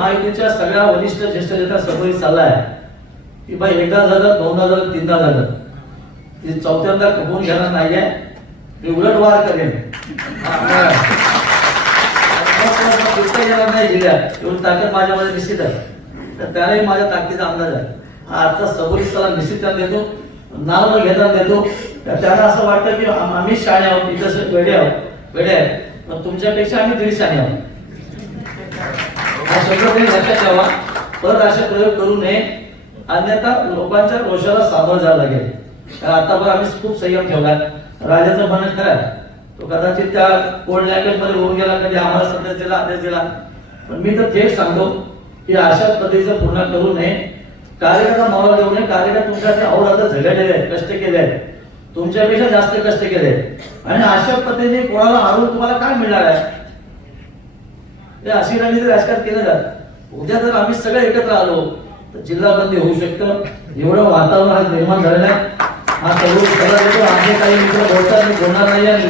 महायुतीच्या सगळ्या वरिष्ठ ज्येष्ठ नेता समोर चाललाय. की बाई एकदा झालं दोनदा झालं तीनदा झालं. ती चौथ्यांदा कमवून घेणार नाहीये. मी उलट वार करेन. येणार नाही जिल्ह्यात एवढी ताकद माझ्यामध्ये निश्चित आहे. तर त्यालाही माझ्या ताकदीचा अंदाज आहे. हा आजचा सबोरीस त्याला निश्चित देतो. नाव न घेता देतो. तर त्याला असं वाटतं की आम्ही शाणे आहोत इथं वेडे आहोत. वेडे आहेत. पण तुमच्यापेक्षा आम्ही दीड शाणे आहोत. हा शब्द तुम्ही लक्षात ठेवा. परत असे प्रयोग करू नये. अन्यथा लोकांच्या रोषाला सामोरं जावं लागेल. कारण आतापर्यंत आम्ही खूप संयम ठेवलाय. राजाचं म्हणत काय तो कदाचित त्या कोल्ड लँग्वेजमध्ये होऊन गेला कधी आम्हाला संदेश दिला आदेश दिला. पण मी तर थेट सांगतो की अशा पद्धतीचं पूर्ण करू नये. कार्यकर्ता मोरा देऊ नये. कार्यकर्ता तुमच्यासाठी अहोरात्र झगडलेले आहेत कष्ट केले आहेत. तुमच्यापेक्षा जास्त कष्ट केले आहेत. आणि अशा पद्धतीने कोणाला हरवून तुम्हाला काय मिळणार आहे? हे अशी रणनीती राजकारण केलं जात उद्या जर आम्ही सगळे एकत्र आलो तर जिल्हा बंदी होऊ शकतं. एवढं वातावरण आज निर्माण झालेलं आहे. हा सर्व सगळं आमचे काही मित्र बोलतात बोलणार नाही आणि